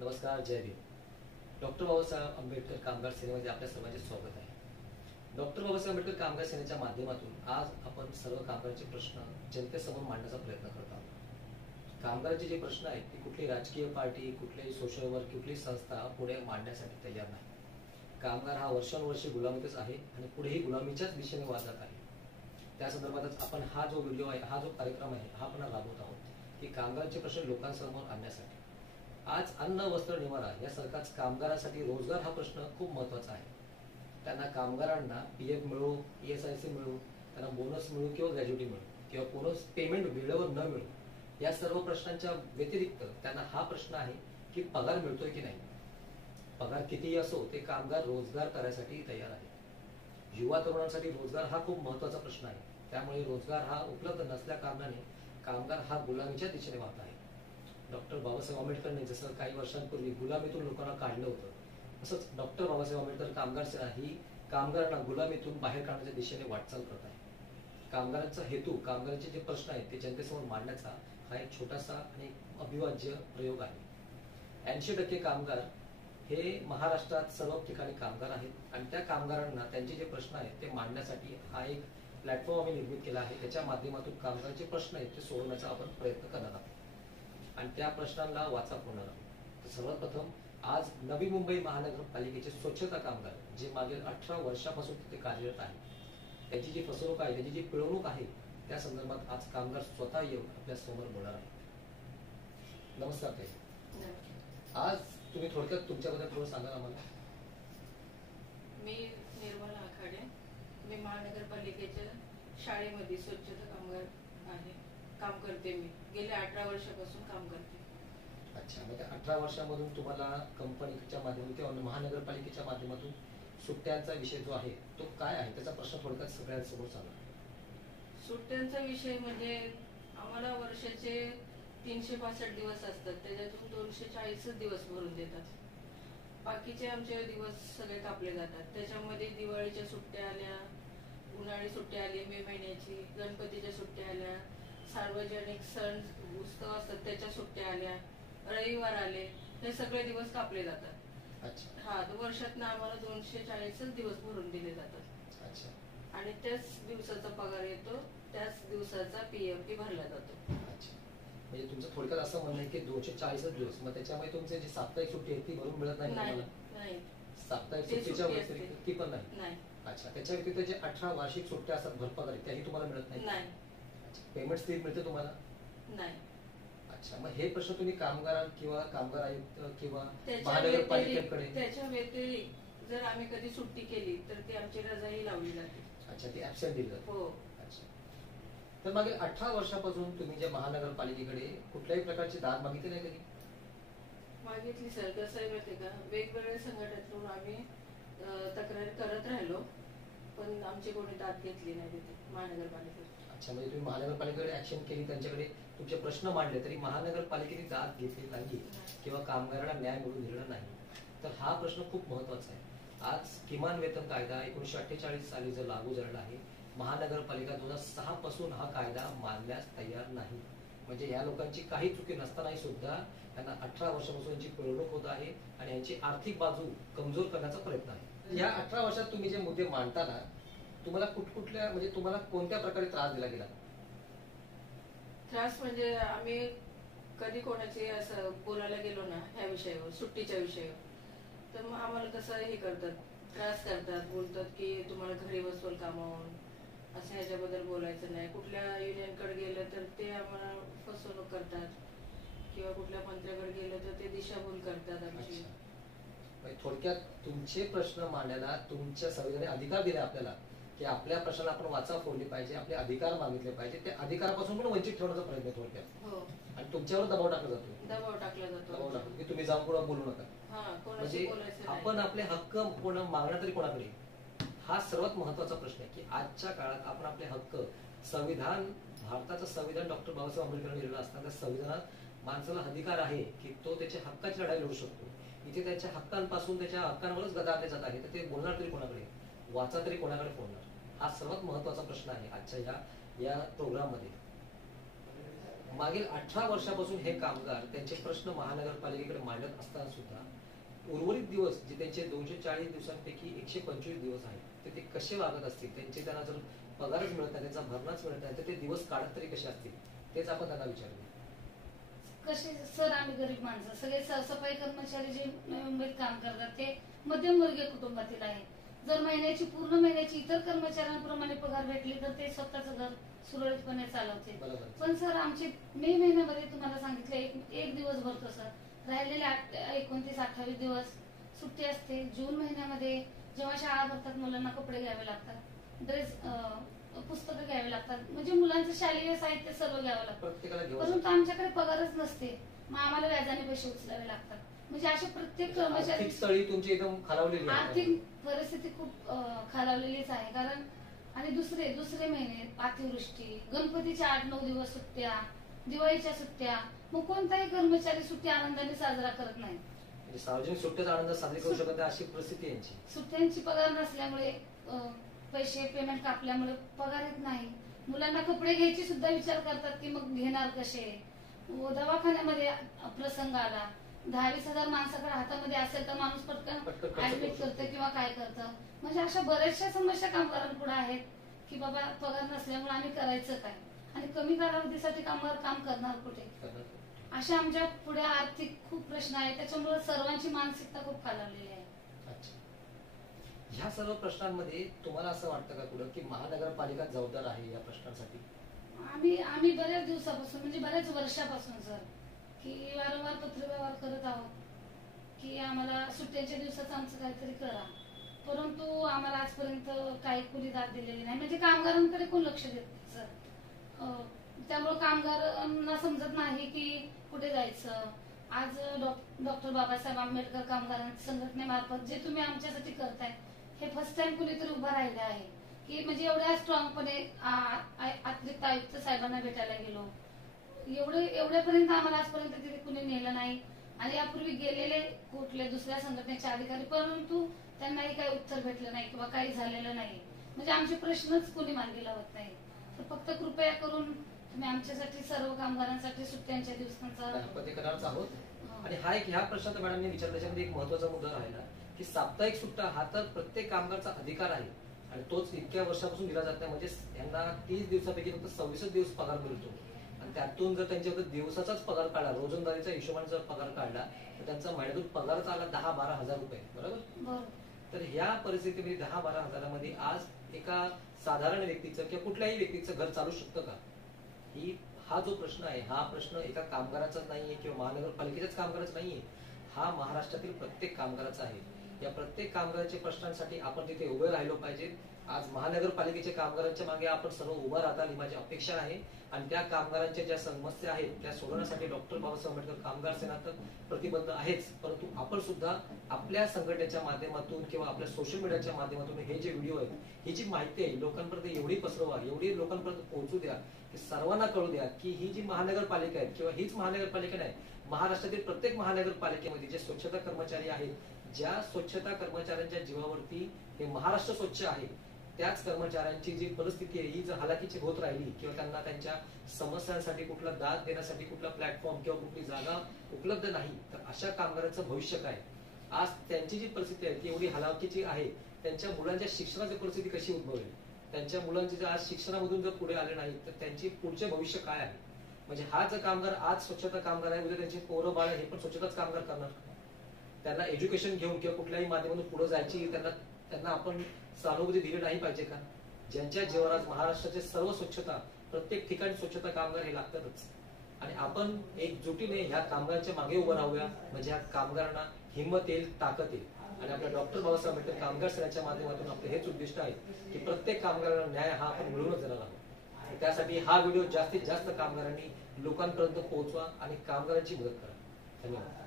नमस्कार, जय भीम. डॉक्टर बाबासाहेब आंबेडकर कामगार सेनेमध्ये आपल्या सर्वांचे स्वागत आहे. डॉक्टर बाबासाहेब आंबेडकर कामगार सेनेच्या माध्यमातून आज आपण सर्व कामगारांचे प्रश्न जनतेसमोर मांडण्याचा प्रयत्न करत आहोत. कामगारांचे जे प्रश्न आहेत ते कुठली राजकीय पार्टी, कुठलीही सोशल वर्क, कुठलीही संस्था पुढे मांडण्यासाठी तयार नाही. कामगार हा वर्षानुवर्षे गुलामीतच आहे आणि पुढेही गुलामीच्याच दिशेने वाजत आहे. त्या संदर्भातच आपण हा जो व्हिडिओ आहे, हा जो कार्यक्रम आहे, हा आपण राबवत आहोत की कामगारांचे प्रश्न लोकांसमोर आणण्यासाठी. आज अन्न, वस्त्र, निवारा यासारखाच कामगारांसाठी रोजगार हा प्रश्न खूप महत्वाचा आहे. त्यांना कामगारांना पीएफ मिळो, ESIC मिळो, त्यांना बोनस मिळो किंवा ग्रॅज्युटी मिळो किंवा बोनस पेमेंट वेळेवर न मिळो, या सर्व प्रश्नांच्या व्यतिरिक्त त्यांना हा प्रश्न आहे की पगार मिळतोय की नाही. पगार कितीही असो, ते कामगार रोजगार करायसाठी तयार आहे. युवा तरुणांसाठी रोजगार हा खूप महत्वाचा प्रश्न आहे. त्यामुळे रोजगार हा उपलब्ध नसल्या कारणाने कामगार हा गुलामीच्या दिशेने वाहत आहे. डॉक्टर बाबासाहेब आंबेडकरांनी जसं काही वर्षांपूर्वी गुलामीतून लोकांना काढलं होतं, तसंच डॉक्टर बाबासाहेब आंबेडकर कामगार सेना ही कामगारांना गुलामीतून बाहेर काढण्याच्या दिशेने वाटचाल करत आहे. कामगारांचा हेतू, कामगारांचे जे प्रश्न आहेत ते जनतेसमोर मांडण्याचा हा एक छोटासा आणि अविभाज्य प्रयोग आहे. 80% कामगार हे महाराष्ट्रात सर्व ठिकाणी कामगार आहेत आणि त्या कामगारांना त्यांचे जे प्रश्न आहेत ते मांडण्यासाठी हा एक प्लॅटफॉर्म आम्ही निर्मित केला आहे. त्याच्या माध्यमातून कामगारांचे प्रश्न आहेत ते सोडवण्याचा आपण प्रयत्न करणार आहोत आणि त्या प्रश्नांना वाचा फोडणार आहोत. तर सर्वात प्रथम आज नवी मुंबई महानगरपालिकेचे स्वच्छता कामगार जे मागील 18 वर्षापासून तिथे कार्यरत आहेत, त्यांची जी फसवणूक आहे, त्यांची जी पिळवणूक आहे, त्या संदर्भात आज कामगार स्वतः येऊन आपल्या समोर बोलणार आहेत. नमस्कार ताई. आज तुम्ही थोडक्यात तुमच्याबद्दल थोडं सांगा आम्हाला. मी निर्मला आखाडे, मी महानगरपालिकेच्या शाळेमध्ये स्वच्छता कामगार आहे, काम करते. मी गेल्या 18 वर्षापासून काम करते. अच्छा, म्हणजे 18 वर्षामधून तुम्हाला कंपनीच्या माध्यमातून किंवा महानगरपालिकेच्या माध्यमातून सुट्ट्यांचा विषय जो आहे तो काय आहे, त्याचा प्रश्न थोडक्यात सगळ्यांसमोर सांगा. सुट्ट्यांचा विषय म्हणजे आम्हाला वर्षाचे 365 दिवस असतात, त्याच्यातून 240 दिवस भरून देतात. बाकीचे आमचे दिवस सगळे कापले जातात. त्याच्यामध्ये दिवाळीच्या सुट्ट्या आल्या, उन्हाळी सुट्ट्या आली, मे महिन्याची, गणपतीच्या सुट्ट्या आल्या, सार्वजनिक सण उत्सव असतात त्याच्या सुट्ट्या आल्या, रविवार आले, हे सगळे दिवस कापले जातात. अच्छा. हा, वर्षातनं आम्हाला 240 दिवस भरून दिले जातात. अच्छा. आणि त्याच दिवसाचा पगार येतो, त्याच दिवसाचा PF भरला जातो. अच्छा, म्हणजे तुमचं थोडक्यात असं म्हणणं आहे की 240 दिवस, मग त्याच्यामुळे तुमची जी साप्ताहिक सुट्टी आहे ती भरून मिळत नाही तुम्हाला? नाही, साप्ताहिक सुट्टीच्या व्यतिरिक्त ती पण नाही? नाही. अच्छा, त्याच्या व्यतिरिक्त जे 18 वार्षिक सुट्ट्या असतात भरपगार, त्याही तुम्हाला मिळत नाही? नाही. अच्छा, पेमेंट स्लिप मिळते तुम्हाला? नाही. अच्छा, मग हे प्रश्न तुम्ही कामगार किंवा कामगार आयुक्त किंवा महानगरपालिकेकडे? त्याच्या व्यतिरिक्त जर आम्ही कधी सुट्टी केली तर ती आमची रजाही लावली जाते. अच्छा, ती ऍबसेंट दिली जाते? हो. अच्छा, तर मागे 18 वर्षापासून तुम्ही जे महानगरपालिकेकडे कुठल्याही प्रकारची दाद मागितली नाही कधी? मागितली सर. कसं आहे माहिती का, वेगवेगळ्या संघटनेतून आम्ही तक्रार करत राहिलो, पण आमची कोणी दाद घेतली नाही तिथे महानगरपालिकेत. अच्छा, म्हणजे तुम्ही महानगरपालिकेकडे ऍक्शन केली, त्यांच्याकडे तुमचे प्रश्न मांडले, तरी महानगरपालिकेने दाद घेतली नाही किंवा कामगारांना न्याय मिळवून दिलेला नाही. तर हा प्रश्न खूप महत्वाचा आहे. आज किमान वेतन कायदा 1948 साली जर लागू झालेला आहे, महानगरपालिका 2006 पासून हा कायदा मानण्यास तयार नाही. म्हणजे या लोकांची काही चुकी नसतानाही सुद्धा त्यांना 18 वर्षापासून यांची पिळवणूक होत आहे आणि यांची आर्थिक बाजू कमजोर करण्याचा प्रयत्न आहे. या 18 वर्षात तुम्ही जे मुद्दे मांडताना तुम्हाला कुठकुठल्या, म्हणजे तुम्हाला कोणत्या प्रकारे त्रास दिला गेला? त्रास म्हणजे आम्ही कधी कोणाची असं बोलायला गेलो ना ह्या विषयावर, सुट्टीच्या विषयावर, तर मग आम्हाला कसं हे करतात, त्रास करतात, बोलतात की तुम्हाला घरी बसवल कामावून, असं ह्याच्याबद्दल बोलायचं नाही. कुठल्या युनियनकडे गेलं तर ते आम्हाला फसवणूक करतात किंवा कुठल्या मंत्र्याकडे गेलं तर ते दिशाभूल करतात आमची. थोडक्यात तुमचे प्रश्न मांडायला तुमच्या संविधानाने अधिकार दिले आपल्याला की आपल्या प्रश्नाला आपण वाचा फोडली पाहिजे, आपले अधिकार मागितले पाहिजे, ते अधिकारापासून पण वंचित ठेवण्याचा प्रयत्न थोडक्यात. हो. आणि तुमच्यावर दबाव टाकला जातो. दबाव टाकला जातो की तुम्ही जाऊन कोणा बोलू नका. म्हणजे आपण आपले हक्क कोणा मागणार तरी कोणाकडे, हा सर्वात महत्वाचा प्रश्न आहे की आजच्या काळात आपण आपले हक्क, संविधान, भारताचं संविधान डॉक्टर बाबासाहेब आंबेडकरांनी लिहिलेलं असताना त्या संविधानात माणसाला अधिकार आहे की तो त्याच्या हक्काची लढाई लढू शकतो. इथे त्याच्या हक्कांपासून, त्याच्या हक्कांवरच गदा जात आहे, तर ते बोलणार तरी कोणाकडे, वाचा तरी कोणाकडे फोडणार? हा सर्वात महत्वाचा प्रश्न आहे आजच्या या प्रोग्राम मध्ये. मागील 18 वर्षापासून हे कामगार त्यांचे प्रश्न महानगरपालिकेकडे मांडत असताना सुद्धा उर्वरित दिवस जे त्यांचे 240 दिवसांपैकी 125 दिवस आहेत ते कसे वागत असतील, त्यांचे त्यांना जर पगारच मिळत नाही, त्यांचा भरणाच मिळत नाही, तर ते दिवस काढत तरी कसे असतील, तेच आपण त्यांना विचारले. कसे सर, आम्ही गरीब माणसं, सगळे सफाई कर्मचारी जे मुंबईत काम करतात ते मध्यमवर्गीय कुटुंबातील आहे. जर पूर्ण महिन्याची इतर कर्मचाऱ्यांप्रमाणे पगार भेटली तर ते स्वतःचं घर सुरळीतपणे चालवते. पण सर, आमचे मे महिन्यामध्ये तुम्हाला सांगितलं एक दिवस भरतो सर, राहिलेले 29-28 दिवस सुट्टी असते. जून महिन्यामध्ये जेव्हा शाळा भरतात मुलांना कपडे घ्यावे लागतात, ड्रेस पुस्तकं घ्यावी लागतात, म्हणजे मुलांचं शालेय साहित्य सर्व घ्यावं लागतं, परंतु आमच्याकडे पगारच नसते. मग आम्हाला व्याजाने पैसे उचलावे लागतात. म्हणजे अशा प्रत्येक कर्मचारी तुमची एकदम खालावलेली आर्थिक परिस्थिती खूप खालावलेलीच आहे. कारण आणि दुसरे महिने अतिवृष्टी, गणपतीच्या 8-9 दिवस सुट्ट्या, दिवाळीच्या सुट्ट्या, मग कोणताही कर्मचारी सुट्टी आनंदाने साजरा करत नाही. सार्वजनिक सुट्ट्याचा आनंद साजरी करू शकत नाही अशी परिस्थिती यांची. सुट्ट्यांची पगार नसल्यामुळे पैसे पेमेंट कापल्यामुळे पगार येत नाही. मुलांना कपडे घ्यायची सुद्धा विचार करतात की मग घेणार कसे. दवाखान्यामध्ये प्रसंग आला, 10-20 हजार माणसाकडे हातामध्ये असेल तर माणूस पटकन ऍडमिट करतं किंवा काय करतं. म्हणजे अशा बऱ्याचशा समस्या कामगारांपुढे आहेत की बाबा पगार नसल्यामुळे आम्ही करायचं काय, आणि कमी कालावधीसाठी कामगार काम करणार कुठे, अशा आमच्या पुढे आर्थिक खूप प्रश्न आहेत. त्याच्यामुळे सर्वांची मानसिकता खूप खालावलेली आहे. ह्या सर्व प्रश्नांमध्ये तुम्हाला असं वाटतं का पुढे की महानगरपालिका जबाबदार आहे या प्रश्नांसाठी? आम्ही बऱ्याच दिवसापासून, म्हणजे बऱ्याच वर्षापासून सर, की वारंवार पत्रव्यवहार करत आहोत की आम्हाला सुट्ट्याच्या दिवसात आमचं काहीतरी करा, परंतु आम्हाला आजपर्यंत काही कुणी दाद दिलेली नाही. म्हणजे कामगारांकडे कोण लक्ष देत नाही सर. त्यामुळे कामगारांना समजत नाही की कुठे जायचं. आज डॉक्टर बाबासाहेब आंबेडकर कामगार संघटनेमार्फत जे तुम्ही आमच्यासाठी करताय, हे फर्स्ट टाइम कुणीतरी उभं राहिलं आहे की म्हणजे एवढ्या स्ट्रॉंगपणे अतिरिक्त आयुक्त साहेबांना भेटायला गेलो, एवढ्यापर्यंत आम्हाला आजपर्यंत तिथे कुणी नेलं नाही. आणि यापूर्वी गेलेले कुठले दुसऱ्या संघटनेचे अधिकारी, परंतु त्यांनाही काही उत्तर भेटलं नाही किंवा काही झालेलं नाही. म्हणजे आमचे प्रश्नच कुणी मार्गी लावत नाही. तर फक्त कृपया करून तुम्ही आमच्यासाठी, सर्व कामगारांसाठी सुट्ट्यांच्या दिवसांचा आहोत. आणि ह्या प्रश्नात मॅडमने विचारला, त्याच्यामध्ये एक महत्वाचा मुद्दा राहिला की साप्ताहिक सुट्टा हा तर प्रत्येक कामगारचा अधिकार आहे आणि तोच इतक्या वर्षापासून दिला जात नाही. म्हणजे यांना 30 दिवसापैकी फक्त 26 दिवस पगार मिळतो आणि त्यातून जर त्यांच्या दिवसाचाच पगार काढला, रोजंदारीच्या हिशोबाने जर पगार काढला तर त्यांचा महिन्यातून पगारच आला 10-12 हजार रुपये, बरोबर? तर ह्या परिस्थितीमध्ये 10-12 हजारामध्ये आज एका साधारण व्यक्तीचं किंवा कुठल्याही व्यक्तीचं घर चालू शकतं का? हा जो प्रश्न आहे, हा प्रश्न एका कामगाराचाच नाहीये किंवा महानगरपालिकेच्याच कामगाराचा नाहीये, हा महाराष्ट्रातील प्रत्येक कामगाराचा आहे. या प्रत्येक कामगाराच्या प्रश्नांसाठी आपण तिथे उभे राहिलो पाहिजे. आज महानगरपालिकेच्या कामगारांच्या मागे आपण सर्व उभा राहता ही माझी अपेक्षा आहे. आणि त्या कामगारांच्या ज्या समस्या आहेत त्या सोडवण्यासाठी डॉक्टर बाबासाहेब आंबेडकर कामगार सेना तर प्रतिबद्ध आहेच, परंतु आपण सुद्धा आपल्या संघटनेच्या माध्यमातून किंवा आपल्या सोशल मीडियाच्या माध्यमातून हे जे व्हिडिओ आहेत, ही जी माहिती आहे लोकांपर्यंत एवढी पसरवा, एवढी लोकांपर्यंत पोहोचू द्या की सर्वांना कळू द्या की ही जी महानगरपालिका आहे किंवा हीच महानगरपालिका नाही, महाराष्ट्रातील प्रत्येक महानगरपालिकेमध्ये जे स्वच्छता कर्मचारी आहेत, ज्या स्वच्छता कर्मचाऱ्यांच्या जीवावरती हे महाराष्ट्र स्वच्छ आहे, त्याच कर्मचाऱ्यांची जी परिस्थिती आहे ही जर हालाकीची होत राहिली किंवा त्यांना त्यांच्या समस्यांसाठी कुठला दाद देण्यासाठी कुठला प्लॅटफॉर्म किंवा कुठली जागा उपलब्ध नाही, तर अशा कामगारांचं भविष्य काय? आज त्यांची जी परिस्थिती आहे ती एवढी हालाकीची आहे, त्यांच्या मुलांच्या शिक्षणाची परिस्थिती कशी उद्भवेल? त्यांच्या मुलांचे जर आज शिक्षणामधून जर पुढे आले नाही तर त्यांची पुढचे भविष्य काय आहे? म्हणजे हा जर कामगार आज स्वच्छता कामगार आहे, उद्या त्यांची पोरं बाळ हे पण स्वच्छताच कामगार करणार. त्यांना एज्युकेशन घेऊन किंवा कुठल्याही माध्यमातून पुढे जायची त्यांना आपण सहानुभूती दिली नाही पाहिजे का? ज्यांच्या जीवावर आज महाराष्ट्राचे सर्व स्वच्छता, प्रत्येक ठिकाणी स्वच्छता कामगार हे लागतातच. आणि आपण एकजुटीने ह्या कामगारांच्या मागे उभं राहूया, म्हणजे ह्या कामगारांना हिंमत येईल, ताकद येईल. आणि आपल्या डॉक्टर बाबासाहेब आंबेडकर कामगार सेनेच्या माध्यमातून आपलं हेच उद्दिष्ट आहे की प्रत्येक कामगारांना न्याय हा आपण मिळवूनच देणार आहोत. त्यासाठी हा व्हिडिओ जास्तीत जास्त कामगारांनी लोकांपर्यंत पोहोचवा आणि कामगारांची मदत करा. धन्यवाद.